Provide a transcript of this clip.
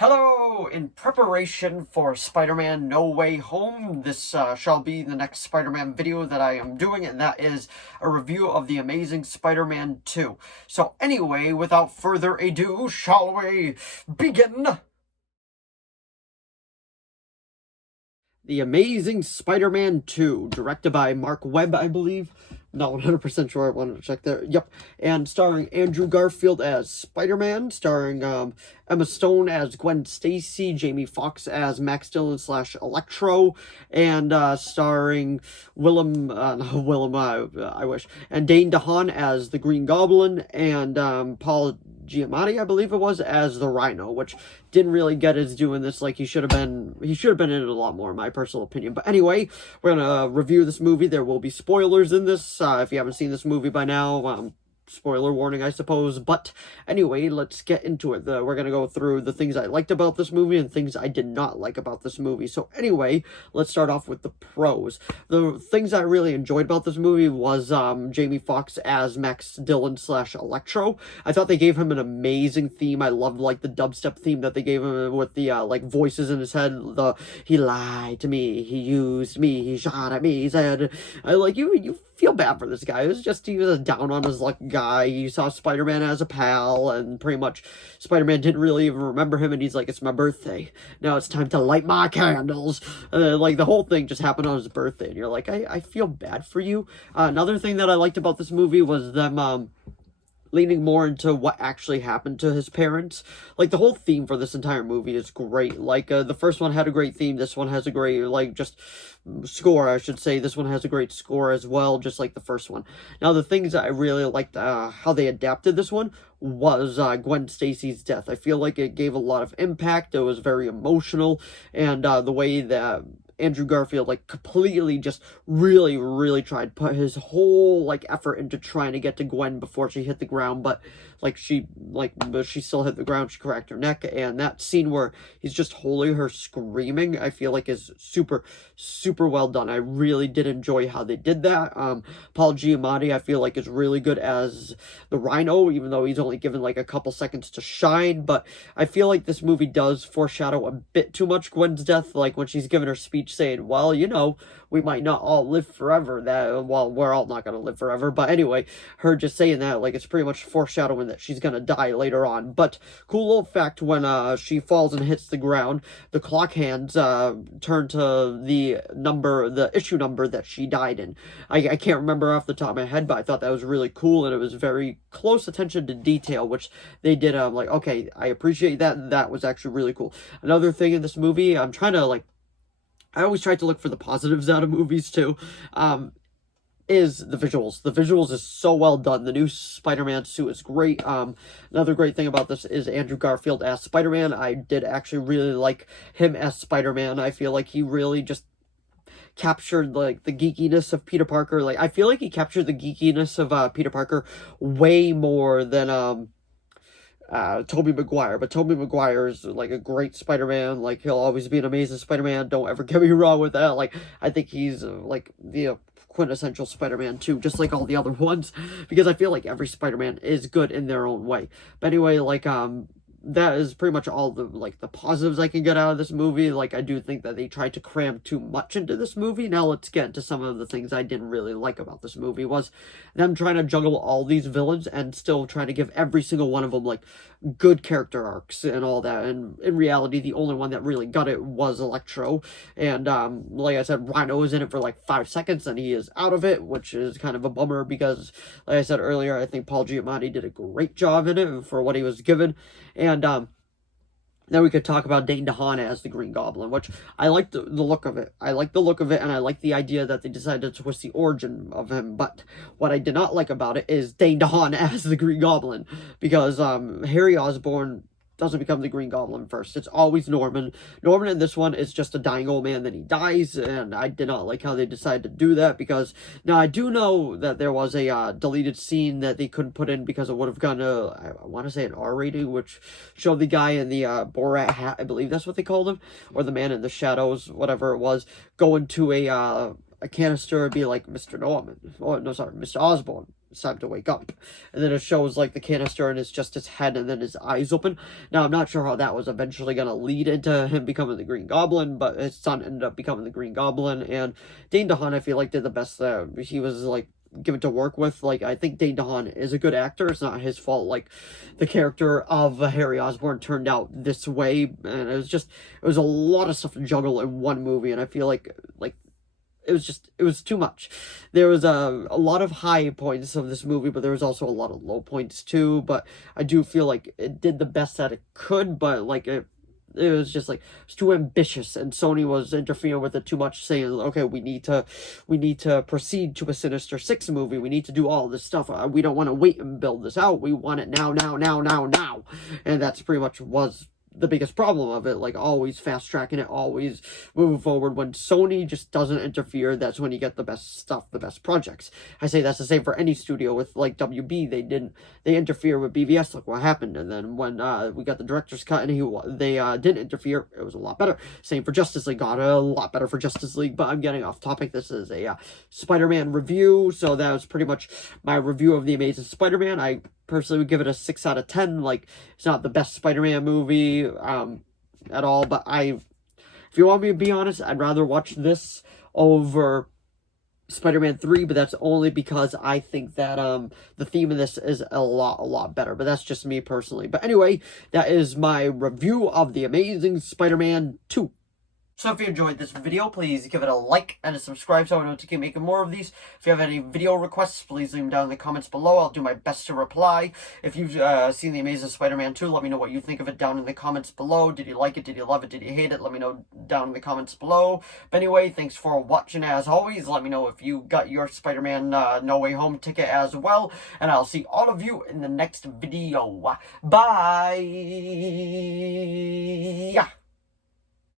Hello! In preparation for Spider-Man No Way Home, this shall be the next Spider-Man video that I am doing, and that is a review of The Amazing Spider-Man 2. So anyway, without further ado, shall we begin? The Amazing Spider-Man 2, directed by Mark Webb, I believe. Not 100% sure, I wanted to check there. Yep. And starring Andrew Garfield as Spider-Man, starring Emma Stone as Gwen Stacy, Jamie Foxx as Max Dillon / Electro, and starring I wish, and Dane DeHaan as the Green Goblin, and Paul Giamatti, I believe it was, as the Rhino, which didn't really get his due in this. Like, he should have been in it a lot more, in my personal opinion. But anyway, we're gonna review this movie. There will be spoilers in this. If you haven't seen this movie by now, spoiler warning, I suppose. But anyway, let's get into it. We're going to go through the things I liked about this movie and things I did not like about this movie. So anyway, let's start off with the pros. The things I really enjoyed about this movie was Jamie Foxx as Max Dillon / Electro. I thought they gave him an amazing theme. I loved, like, the dubstep theme that they gave him with the, like, voices in his head. He lied to me, he used me, he shot at me, he said, you feel bad for this guy. He was a down on his luck guy. He saw Spider-Man as a pal, and pretty much Spider-Man didn't really even remember him, and he's like, it's my birthday. Now it's time to light my candles. And then, like, the whole thing just happened on his birthday, and you're like, I feel bad for you. Another thing that I liked about this movie was them, leaning more into what actually happened to his parents. Like, the whole theme for this entire movie is great. Like, the first one had a great theme. This one has a great, like, just score, I should say. This one has a great score as well, just like the first one. Now, the things that I really liked, how they adapted this one, was Gwen Stacy's death. I feel like it gave a lot of impact. It was very emotional, and the way that Andrew Garfield, like, completely just really tried to put his whole, like, effort into trying to get to Gwen before she hit the ground, but she still hit the ground. She cracked her neck, and that scene where he's just holding her screaming, I feel like is super well done. I really did enjoy how they did that. Paul Giamatti, I feel like, is really good as the Rhino, even though he's only given, like, a couple seconds to shine. But I feel like this movie does foreshadow a bit too much Gwen's death, like when she's giving her speech saying, well, you know, we might not all live forever. We're all not going to live forever. But anyway, her just saying that, like, it's pretty much foreshadowing that she's going to die later on. But cool little fact, when she falls and hits the ground, the clock hands turn to the issue number that she died in. I can't remember off the top of my head, but I thought that was really cool, and it was very close attention to detail, which they did. Like, okay, I appreciate that. That was actually really cool. Another thing in this movie, I'm trying to, like, I always try to look for the positives out of movies, too, is the visuals. The visuals is so well done. The new Spider-Man suit is great. Another great thing about this is Andrew Garfield as Spider-Man. I did actually really like him as Spider-Man. I feel like he really just captured, like, the geekiness of Peter Parker. Like, I feel like he captured the geekiness of Peter Parker way more than Tobey Maguire. But Tobey Maguire is, like, a great Spider-Man. Like, he'll always be an amazing Spider-Man. Don't ever get me wrong with that. Like, I think he's, like, the quintessential Spider-Man too, just like all the other ones, because I feel like every Spider-Man is good in their own way. But anyway, like, that is pretty much all the, like, the positives I can get out of this movie. Like, I do think that they tried to cram too much into this movie. Now let's get into some of the things I didn't really like about this movie. Was them trying to juggle all these villains and still trying to give every single one of them, like, good character arcs and all that. And in reality, the only one that really got it was Electro. And like I said, Rhino was in it for like 5 seconds and he is out of it, which is kind of a bummer because, like I said earlier, I think Paul Giamatti did a great job in it for what he was given. And then we could talk about Dane DeHaan as the Green Goblin, which I like the look of it. I like the look of it, and I like the idea that they decided to twist the origin of him. But what I did not like about it is Dane DeHaan as the Green Goblin, because Harry Osborn doesn't become the Green Goblin first. It's always Norman. Norman in this one is just a dying old man, then he dies, and I did not like how they decided to do that, because now I do know that there was a deleted scene that they couldn't put in because it would have gotten I want to say an R rating, which showed the guy in the Borat hat, I believe that's what they called him, or the man in the shadows, whatever it was, going to a canister and be like, Mr. Norman, oh no, sorry, Mr. Osborn. it's time to wake up. And then it shows, like, the canister and it's just his head and then his eyes open. Now, I'm not sure how that was eventually going to lead into him becoming the Green Goblin, but his son ended up becoming the Green Goblin, and Dane DeHaan, I feel like, did the best he was, like, given to work with. Like, I think Dane DeHaan is a good actor. It's not his fault, like, the character of Harry Osborn turned out this way, and it was a lot of stuff to juggle in one movie, and I feel like, it was too much. There was a lot of high points of this movie, but there was also a lot of low points too, but I do feel like it did the best that it could, but, like, it was just, like, it's too ambitious, and Sony was interfering with it too much, saying, okay, we need to proceed to a Sinister Six movie, we need to do all this stuff, we don't want to wait and build this out, we want it now, and that's pretty much was the biggest problem of it, like, always fast-tracking it, always moving forward. When Sony just doesn't interfere, that's when you get the best stuff, the best projects. I say that's the same for any studio. With, like, WB, they interfere with BVS, look what happened, and then when we got the director's cut and they didn't interfere, it was a lot better. Same for Justice League, got a lot better for Justice League, but I'm getting off topic. This is a Spider-Man review, so that was pretty much my review of The Amazing Spider-Man. I personally would give it a 6 out of 10. Like, it's not the best Spider-Man movie at all, but if you want me to be honest, I'd rather watch this over Spider-Man 3, but that's only because I think that the theme of this is a lot better, but that's just me personally. But anyway, that is my review of The Amazing Spider-Man 2. So if you enjoyed this video, please give it a like and a subscribe so I know to keep making more of these. If you have any video requests, please leave them down in the comments below. I'll do my best to reply. If you've seen The Amazing Spider-Man 2, let me know what you think of it down in the comments below. Did you like it? Did you love it? Did you hate it? Let me know down in the comments below. But anyway, thanks for watching as always. Let me know if you got your Spider-Man No Way Home ticket as well. And I'll see all of you in the next video. Bye!